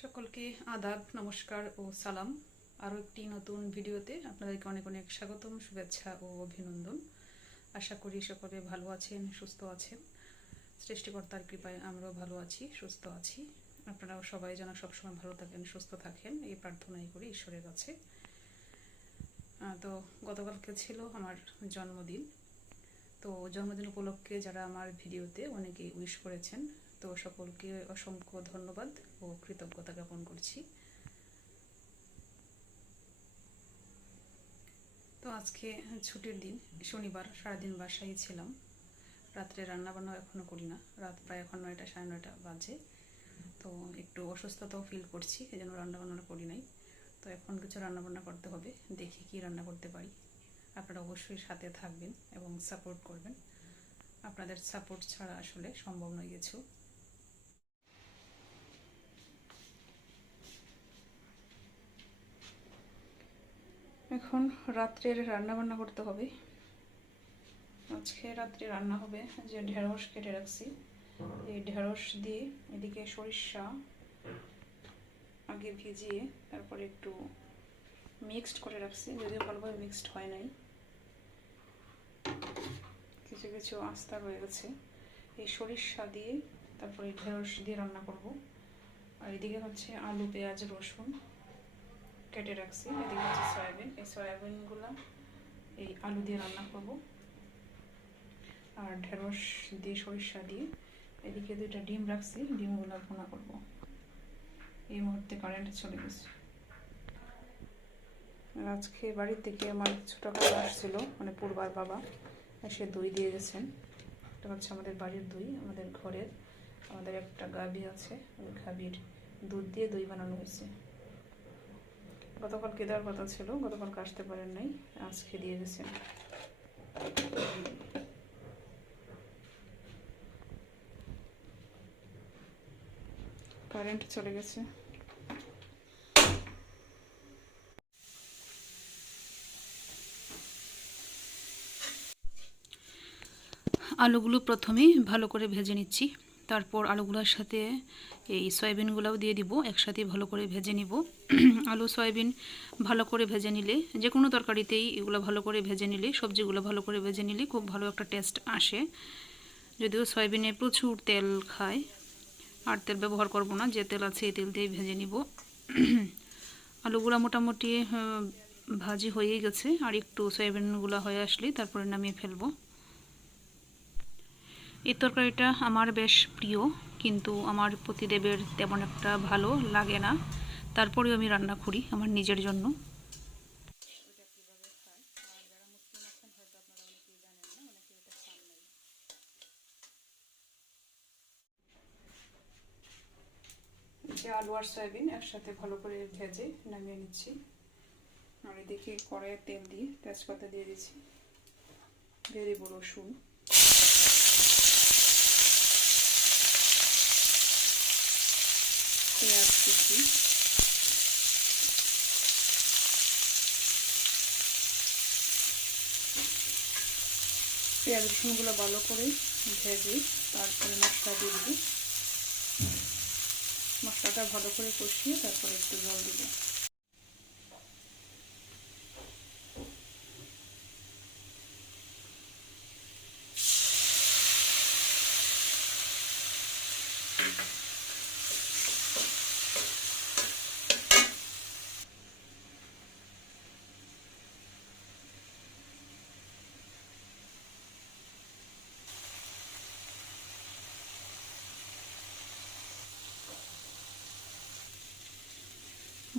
সকলকে আদাব, নমস্কার ও সালাম। আরও একটি নতুন ভিডিওতে আপনাদেরকে অনেক অনেক স্বাগতম, শুভেচ্ছা ও অভিনন্দন। আশা করি সকলে ভালো আছেন, সুস্থ আছেন। সৃষ্টিকর্তার কৃপায় আমরাও ভালো আছি, সুস্থ আছি। আপনারাও সবাই যেন সবসময় ভালো থাকেন, সুস্থ থাকেন, এই প্রার্থনাই করি ঈশ্বরের কাছে। তো গতকালকে ছিল আমার জন্মদিন। তো জন্মদিন উপলক্ষে যারা আমার ভিডিওতে অনেকেই উইশ করেছেন, তো সকলকে অসংখ্য ধন্যবাদ ও কৃতজ্ঞতা জ্ঞাপন করছি। তো আজকে ছুটির দিন, শনিবার, সারাদিন বাসায় ছিলাম। রাত্রে রান্নাবান্না এখনও করি না, রাত প্রায় এখন 9টা, সাড়ে 9টা বাজে। তো একটু অসুস্থতাও ফিল করছি, এই জন্য রান্নাবান্না করি নাই। তো এখন কিছু রান্নাবান্না করতে হবে, দেখি কি রান্না করতে পারি। আপনারা অবশ্যই সাথে থাকবেন এবং সাপোর্ট করবেন। আপনাদের সাপোর্ট ছাড়া আসলে সম্ভব নয় কিছু। এখন রাত্রের রান্নাবান্না করতে হবে। আজকে রাত্রে রান্না হবে যে ঢেঁড়স কেটে রাখছি, এই ঢেঁড়স দিয়ে এদিকে সরিষা আগে ভিজিয়ে তারপরে একটু মিক্সড করে রাখছি, যদিও ভালোভাবে মিক্সড হয় নাই, কিছু কিছু আস্তা রয়ে গেছে। এই সরিষা দিয়ে তারপরে ঢেঁড়স দিয়ে রান্না করব। আর এদিকে হচ্ছে আলু, পেঁয়াজ, রসুন কেটে রাখছি। এদিকে হচ্ছে সয়াবিন, এই সয়াবিনগুলো এই আলু দিয়ে রান্না করব। আর ঢেঁড়স দিয়ে সরিষা দিয়ে এদিকে 2টা ডিম রাখছি, ডিমগুলো ভুনা করব। এই মুহূর্তে কারেন্ট চলে গেছে। আজকে বাড়ি থেকে আমার কিছু টাকা আসছিল, মানে পূর্বার বাবা এসে দই দিয়ে গেছেন। এটা হচ্ছে আমাদের বাড়ির দই, আমাদের ঘরের। আমাদের একটা গাভী আছে, ওই গাভীর দুধ দিয়ে দই বানানো হয়েছে। গতকালকে দেওয়ার কথা ছিল, গতকালকে আসতে পারেন নাই, আজকে দিয়ে গেছেন। কারেন্ট চলে গেছে। আলুগুলো প্রথমে ভালো করে ভেজে নিচ্ছি, তারপর আলুগুলোর সাথে এই সয়াবিনগুলোও দিয়ে দিব, একসাথে ভালো করে ভেজে নিব। আলু সয়াবিন ভালো করে ভেজে নিলে, যে কোনো তরকারিতেই এগুলো ভালো করে ভেজে নিলে, সবজিগুলো ভালো করে ভেজে নিলে খুব ভালো একটা টেস্ট আসে। যদিও সয়াবিনে প্রচুর তেল খায়, আর তেল ব্যবহার করব না, যে তেল আছে এই তেল দিয়েই ভেজে নিব। আলুগুলো মোটামুটি ভাজি হয়েই গেছে, আর একটু সয়াবিনগুলো হয়ে আসলে তারপরে নামিয়ে ফেলবো। এই তরকারিটা আমার বেশ প্রিয়, কিন্তু আমার পতিদেবের তেমন একটা ভালো লাগে না, তারপরেও আমি রান্না করি আমার নিজের জন্য। আলু আর সয়াবিন একসাথে ভালো করে ভেজে নামিয়ে নিচ্ছি। আর এদিকে কড়াইয়ে তেল দিয়ে তেজপাতা দিয়ে দিচ্ছি, দিয়ে দিব রসুন, পেঁয়াজ কুচি, পেঁয়াজ রসুনগুলো ভালো করে ভেজে তারপরে মশলা দিয়ে দেবো। মশলাটা ভালো করে কষিয়ে তারপরে একটু জল দেবো।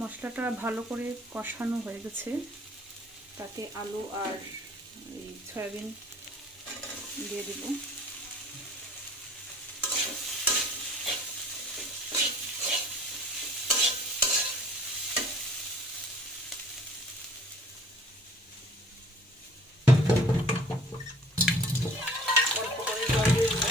মশলাটা ভালো করে কষানো হয়ে গেছে, তাতে আলু আর এই সয়াবিন দিয়ে দিব। অল্প করে জল দিয়ে দিব।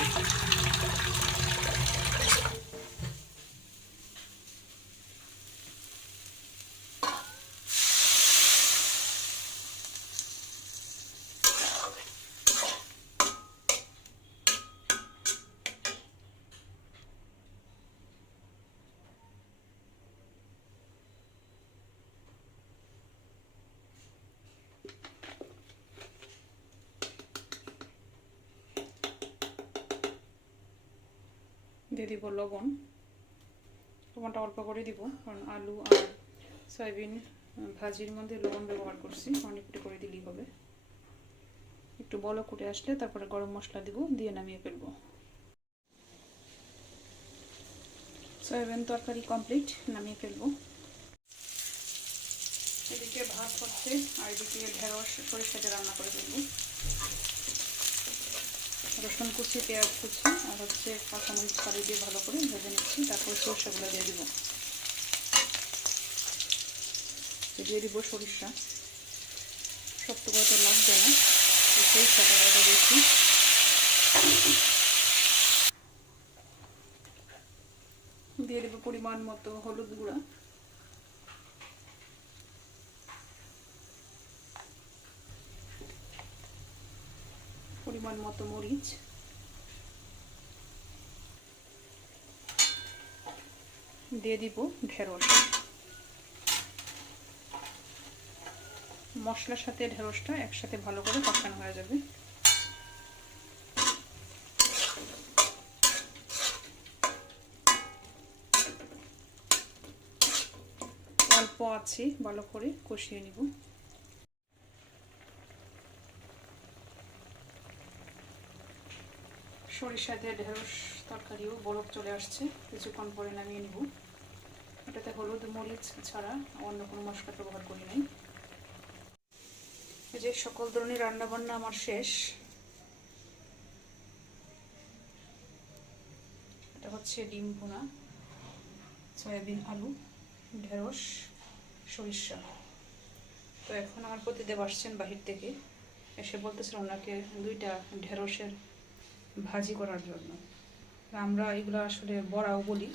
দিয়ে দিব লবণ। লবণটা অল্প করে দিব, কারণ আলু আর সয়াবিন ভাজির মধ্যে লবণ ব্যবহার করছি, অনেক একটু করে দিলেই হবে। একটু বলক উঠে আসলে তারপরে গরম মশলা দিব, দিয়ে নামিয়ে ফেলবো। সয়াবিন তরকারি কমপ্লিট, নামিয়ে ফেলবো। এদিকে ভাত হচ্ছে আর এদিকে ঢেঁড়স সরিষা দিয়ে রান্না করে ফেলবো। রসুন কুচি, পেঁয়াজ কুচি আর হচ্ছে কাঁচামরিচ পানি দিয়ে ভালো করে ভেজে নিচ্ছি। তারপর সরিষাগুলো দিয়ে দিব। দিয়ে দিব সরিষা, শক্ত করে লাগবে না, সরিষাটা বেশি। দিয়ে দেবো পরিমাণ মতো হলুদ গুঁড়া, পরিমাণ মতো মরিচ, দিয়ে দিব ঢেঁড়স। মশলার সাথে ঢেঁড়সটা একসাথে ভালো করে কষানো হয়ে যাবে। অল্প আছে, ভালো করে কষিয়ে নিব। সরিষা দিয়ে ঢেঁড়স তরকারিও বরফ চলে আসছে, কিছুক্ষণ পরে নামিয়ে নিব। এটাতে হলুদ মরিচ ছাড়া অন্য কোনো মশলা ব্যবহার করি নাই। এই যে সকল ধরনের রান্না বান্না আমার শেষ। এটা হচ্ছে ডিম ভুনা, সয়াবিন আলু, ঢেঁড়স, সরিষা। তো এখন আমার পতিদেব আসছেন বাহির থেকে, এসে বলতেছিল ওনাকে 2টা ঢেঁড়সের ভাজি করার জন্য। আমরা এগুলো আসলে বড়াও বলি,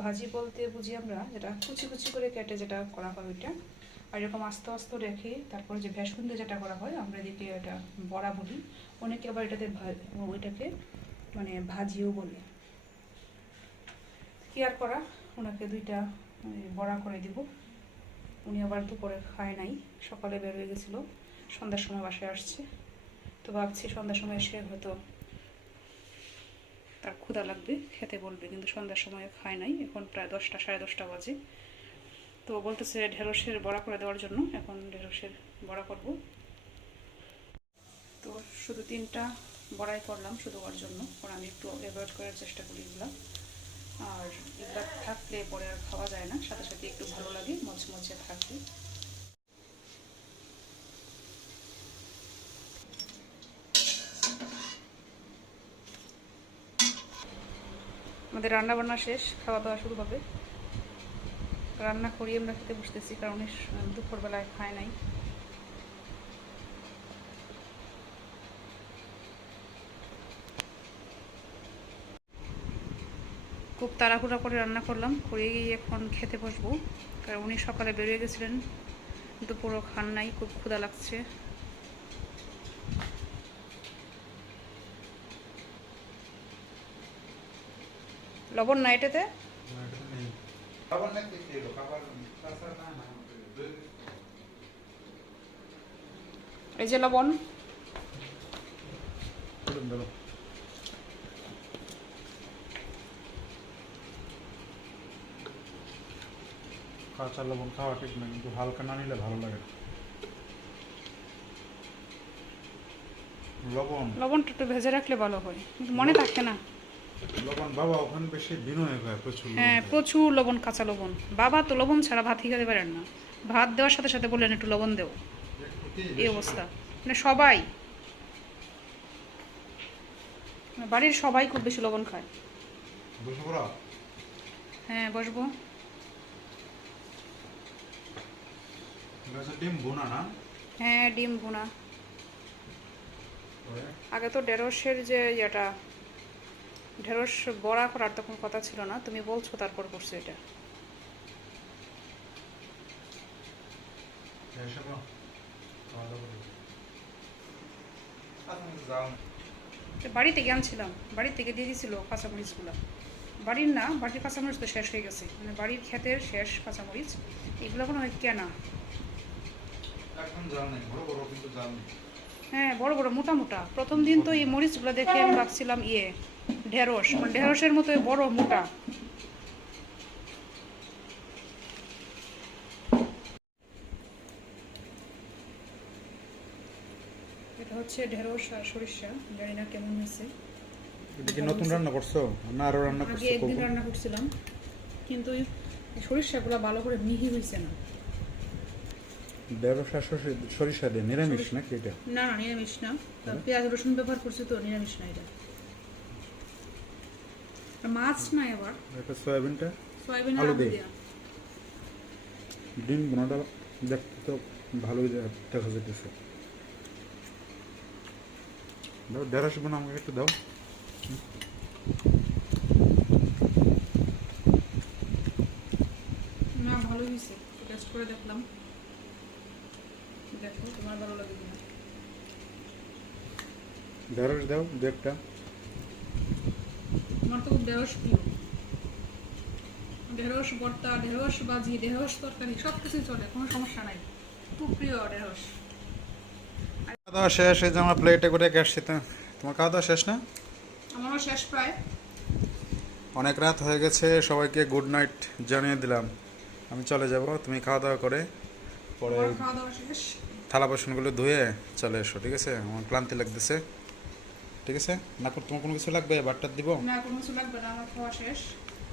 ভাজি বলতে বুঝি আমরা যেটা কুচি কুচি করে কেটে যেটা করা হয় ওইটা, আর এরকম আস্তে আস্তে রেখে তারপর যে ভেসুন দিয়ে যেটা করা হয় আমরা এদিকে এটা বড়া বলি। অনেকে আবার এটাতে ওইটাকে মানে ভাজিও বলে। কি আর করা, ওনাকে 2টা বড়া করে দিব। উনি আবার দুপুরে খায় নাই, সকালে বের হয়ে গেছিলো, সন্ধ্যার সময় বাসায় আসছে। তো ভাবছি সন্ধ্যার সময় এসে হয়তো তার ক্ষুধা লাগবে, খেতে বলবে, কিন্তু সন্ধ্যার সময় খায় নাই। এখন প্রায় 10টা সাড়ে 10টা বাজে। তো বলতেছে ঢেঁড়সের বড়া করে দেওয়ার জন্য, এখন ঢেঁড়সের বড়া করব। তো শুধু 3টা বড়াই করলাম শুধু ওর জন্য, কারণ আমি একটু অ্যাভয়েড করার চেষ্টা করি এগুলো। আর এগুলো থাকলে পরে আর খাওয়া যায় না, সাথে সাথে একটু ভালো লাগে মচমচে থাকলে। আমাদের রান্না বান্না শেষ, খাওয়া দাওয়া শুরু হবে। রান্না করি আমরা খেতে বসতেছি, কারণ দুপুরবেলায় খায় নাই। খুব তাড়াহুড়া করে রান্না করলাম, করেই এখন খেতে বসবো, কারণ উনি সকালে বেরিয়ে গেছিলেন, দুপুরও খান নাই, খুব ক্ষুধা লাগছে। লবণ না এটাতে? এই যে লবণ, কাঁচা লবণ খাওয়া ঠিক না, কিন্তু হালকা না নিলে ভালো লাগে। লবণটা একটু ভেজে রাখলে ভালো হয়, কিন্তু মনে থাকে না। লবণ বাবা ওখানে বেশি বিনয় হয় প্রচুর। হ্যাঁ প্রচুর লবণ, কাঁচা লবণ। বাবা তো লবণ ছাড়া ভাত খেতে পারেন না, ভাত দেওয়ার সাথে সাথে বললেন একটু লবণ দেও, এই অবস্থা। মানে সবাই, বাড়ির সবাই খুব বেশি লবণ খায়। হ্যাঁ বসবো। ডিম ভুনা না? হ্যাঁ ডিম ভুনা। আগে তো ঢেঁড়সের যে ইয়েটা, ঢেঁড়স বড়া করার তখন কথা ছিল না, তুমি বলছো তারপর করছো এটা। বাড়ি থেকে আনছিলাম, বাড়ি থেকে দিয়ে দিয়েছিল কাঁচামরিচগুলো। বাড়ির না, বাড়ির কাঁচামরিচ তো শেষ হয়ে গেছে, মানে বাড়ির ক্ষেতের শেষ কাঁচামরিচ, এগুলো কোনো কেনা। হ্যাঁ বড় বড় মোটা মোটা। প্রথম দিন তো এই মরিচগুলো দেখে আমি ভাবছিলাম ঢেঁড়স মানে ঢেঁড়সের মতো বড় মোটা। এটা হচ্ছে ঢেঁড়স আর সরিষা, জানি না কেমন হয়েছে। এটা কি নতুন রান্না করছো না আরো রান্না আগে করছো? একদিন রান্না করছিলাম, কিন্তু এই সরিষাগুলো ভালো করে মিহি হয়েছে না। ঢেঁড়স আর সরিষা দিয়ে নিরামিষ নাকি এটা? না না, নিরামিষ না, পেঁয়াজ রসুন ব্যবহার করছি তো, নিরামিষ না এটা। আর মাছ না, এবার এটা সয়াবিনটা সয়াবিন আর আলু আলু দিয়ে। দিয়া। ডিম বোনাটা দেখতে তো ভালোই দেখা যেতেছে। দাও ঢেঁড়স বোনা আমাকে একটু দাও। না, ভালো হয়েছে, টেস্ট করে দেখলাম, দেখো তোমার ভালো লাগে কিনা। ঢেঁড়স দাও দু একটা। আমার তো খুব ঢেঁড়স প্রিয়, ঢেঁড়স ভর্তা, ঢেঁড়স ভাজি, ঢেঁড়স তরকারি সব কিছুই চলে, কোনো সমস্যা নাই, খুব প্রিয় ঢেঁড়স। খাওয়া দাওয়া শেষ, এই যে আমরা প্লেটে করে রেখে আসছি। তোমার খাওয়া দাওয়া শেষ না? আমারও শেষ প্রায়। অনেক রাত হয়ে গেছে, সবাইকে গুড নাইট জানিয়ে দিলাম। আমি চলে যাব, তুমি খাওয়া দাওয়া করে পরে আমার খাওয়া দাওয়া শেষ। থালা বাসনগুলো ধুয়ে চলে এসো, ঠিক আছে? আমার ক্লান্তি লাগতেছে, ঠিক আছে? না তোমার কোনো কিছু লাগবে? বাট্টার দিব? না, কোনো কিছু লাগবে না, আমার খাওয়া শেষ।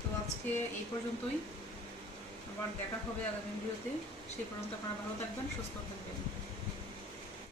তো আজকে এই পর্যন্তই, আবার দেখা হবে আগামী ভিডিওতে। সেই পর্যন্ত আপনারা ভালো থাকবেন, সুস্থ থাকবেন।